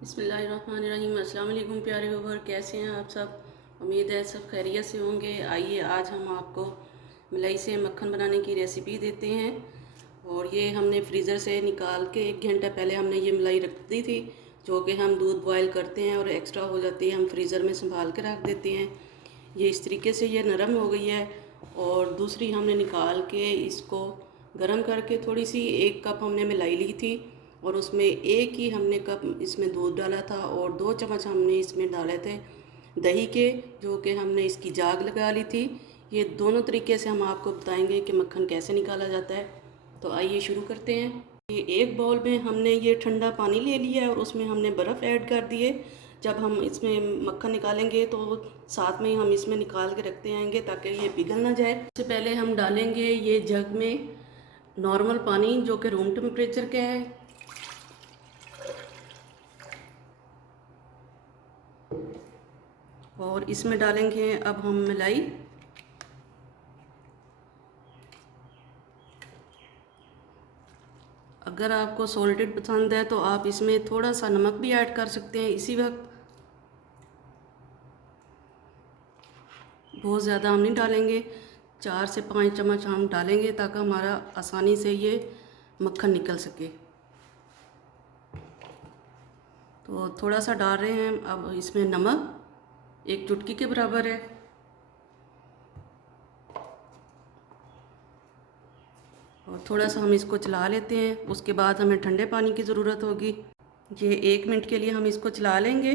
बिस्मिल्लाहिर्रहमानिर्रहीम। अस्सलाम वालेकुम प्यारे व्यूअर, कैसे हैं आप सब। उम्मीद है सब खैरियत से होंगे। आइए आज हम आपको मलाई से मक्खन बनाने की रेसिपी देते हैं। और ये हमने फ्रीज़र से निकाल के 1 घंटा पहले हमने ये मलाई रख दी थी, जो कि हम दूध बॉयल करते हैं और एक्स्ट्रा हो जाती है हम फ्रीज़र में संभाल के रख देते हैं। ये इस तरीके से ये नरम हो गई है। और दूसरी हमने निकाल के इसको गरम करके थोड़ी सी 1 कप हमने मलाई ली थी और उसमें 1 ही हमने कप इसमें दूध डाला था और 2 चम्मच हमने इसमें डाले थे दही के, जो कि हमने इसकी जाग लगा ली थी। ये दोनों तरीके से हम आपको बताएंगे कि मक्खन कैसे निकाला जाता है। तो आइए शुरू करते हैं। ये एक बाउल में हमने ये ठंडा पानी ले लिया है और उसमें हमने बर्फ़ ऐड कर दिए। जब हम इसमें मक्खन निकालेंगे तो साथ में ही हम इसमें निकाल के रखते आएंगे ताकि ये पिघल ना जाए। इससे पहले हम डालेंगे ये जग में नॉर्मल पानी, जो कि रूम टेम्परेचर का है। और इसमें डालेंगे अब हम मलाई। अगर आपको सॉल्टेड पसंद है तो आप इसमें थोड़ा सा नमक भी ऐड कर सकते हैं इसी वक्त। बहुत ज़्यादा हम नहीं डालेंगे, 4 से 5 चम्मच हम डालेंगे ताकि हमारा आसानी से ये मक्खन निकल सके। तो थोड़ा सा डाल रहे हैं। अब इसमें नमक 1 चुटकी के बराबर है। और थोड़ा सा हम इसको चला लेते हैं। उसके बाद हमें ठंडे पानी की ज़रूरत होगी। ये 1 मिनट के लिए हम इसको चला लेंगे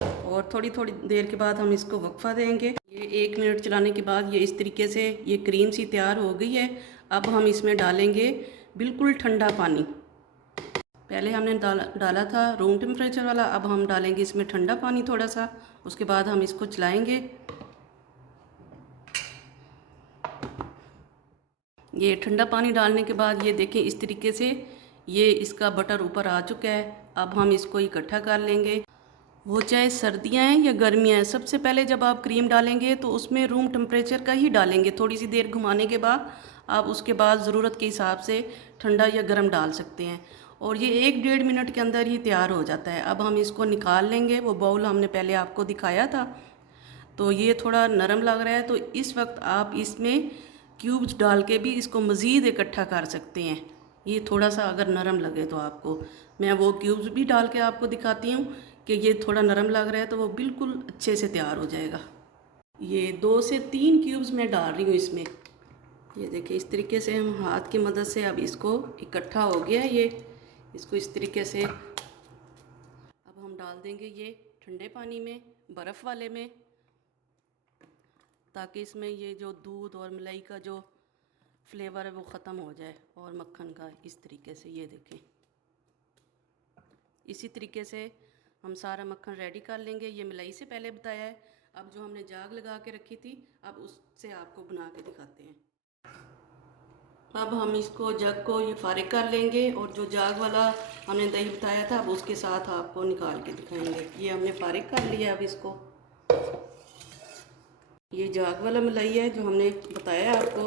और थोड़ी थोड़ी देर के बाद हम इसको वक्फा देंगे। ये 1 मिनट चलाने के बाद ये इस तरीके से ये क्रीम सी तैयार हो गई है। अब हम इसमें डालेंगे बिल्कुल ठंडा पानी। पहले हमने डाला था रूम टेम्परेचर वाला, अब हम डालेंगे इसमें ठंडा पानी थोड़ा सा। उसके बाद हम इसको चलाएंगे। ये ठंडा पानी डालने के बाद ये देखें इस तरीके से ये इसका बटर ऊपर आ चुका है। अब हम इसको इकट्ठा कर लेंगे। वो चाहे सर्दियाँ हैं या गर्मियाँ हैं, सबसे पहले जब आप क्रीम डालेंगे तो उसमें रूम टेम्परेचर का ही डालेंगे। थोड़ी सी देर घुमाने के बाद आप उसके बाद ज़रूरत के हिसाब से ठंडा या गर्म डाल सकते हैं। और ये 1-1.5 मिनट के अंदर ही तैयार हो जाता है। अब हम इसको निकाल लेंगे। वो बाउल हमने पहले आपको दिखाया था, तो ये थोड़ा नरम लग रहा है, तो इस वक्त आप इसमें क्यूब्स डाल के भी इसको मज़ीद इकट्ठा कर सकते हैं। ये थोड़ा सा अगर नरम लगे तो आपको मैं वो क्यूब्स भी डाल के आपको दिखाती हूँ कि ये थोड़ा नरम लग रहा है तो वो बिल्कुल अच्छे से तैयार हो जाएगा। ये 2 से 3 क्यूब्स मैं डाल रही हूँ इसमें। ये देखिए इस तरीके से हम हाथ की मदद से अब इसको इकट्ठा हो गया है। ये इसको इस तरीके से अब हम डाल देंगे ये ठंडे पानी में, बर्फ़ वाले में, ताकि इसमें ये जो दूध और मलाई का जो फ्लेवर है वो ख़त्म हो जाए और मक्खन का इस तरीके से। ये देखें इसी तरीके से हम सारा मक्खन रेडी कर लेंगे। ये मलाई से पहले बताया है। अब जो हमने जाग लगा के रखी थी, अब उससे आपको बना के दिखाते हैं। अब हम इसको जग को ये फारिग कर लेंगे और जो जाग वाला हमने दही बताया था अब उसके साथ आपको निकाल के दिखाएंगे। ये हमने फारिग कर लिया। अब इसको ये जाग वाला मलाई है जो हमने बताया आपको,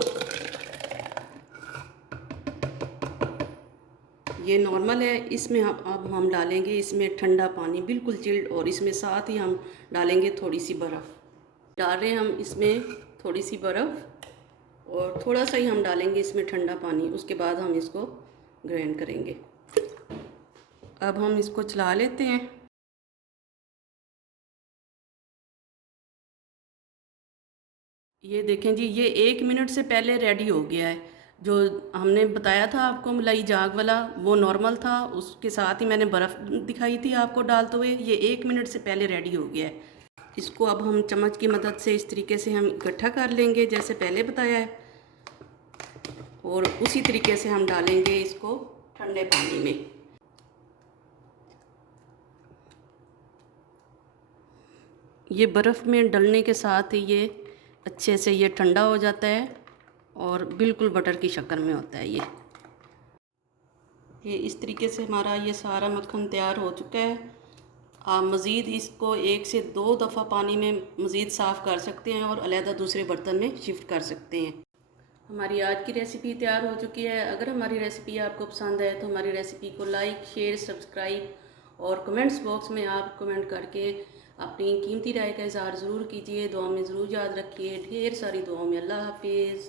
ये नॉर्मल है। इसमें अब हम डालेंगे इसमें ठंडा पानी बिल्कुल चिल्ड, और इसमें साथ ही हम डालेंगे थोड़ी सी बर्फ़। डाल रहे हैं हम इसमें थोड़ी सी बर्फ़ और थोड़ा सा ही हम डालेंगे इसमें ठंडा पानी। उसके बाद हम इसको ग्राइंड करेंगे। अब हम इसको चला लेते हैं। ये देखें जी, ये 1 मिनट से पहले रेडी हो गया है। जो हमने बताया था आपको मलाई जाग वाला, वो नॉर्मल था, उसके साथ ही मैंने बर्फ़ दिखाई थी आपको डालते हुए। ये 1 मिनट से पहले रेडी हो गया है। इसको अब हम चम्मच की मदद से इस तरीके से हम इकट्ठा कर लेंगे जैसे पहले बताया है, और उसी तरीके से हम डालेंगे इसको ठंडे पानी में। ये बर्फ़ में डलने के साथ ही ये अच्छे से ये ठंडा हो जाता है और बिल्कुल बटर की शक्ल में होता है। ये इस तरीके से हमारा ये सारा मक्खन तैयार हो चुका है। आप मज़ीद इसको 1 से 2 दफ़ा पानी में मज़ीद साफ़ कर सकते हैं और अलहदा दूसरे बर्तन में शिफ्ट कर सकते हैं। हमारी आज की रेसिपी तैयार हो चुकी है। अगर हमारी रेसिपी आपको पसंद है तो हमारी रेसिपी को लाइक, शेयर, सब्सक्राइब और कमेंट्स बॉक्स में आप कमेंट करके अपनी कीमती राय का इज़हार ज़रूर कीजिए। दुआ में ज़रूर याद रखिए। ढेर सारी दुआओं में। अल्लाह हाफिज़।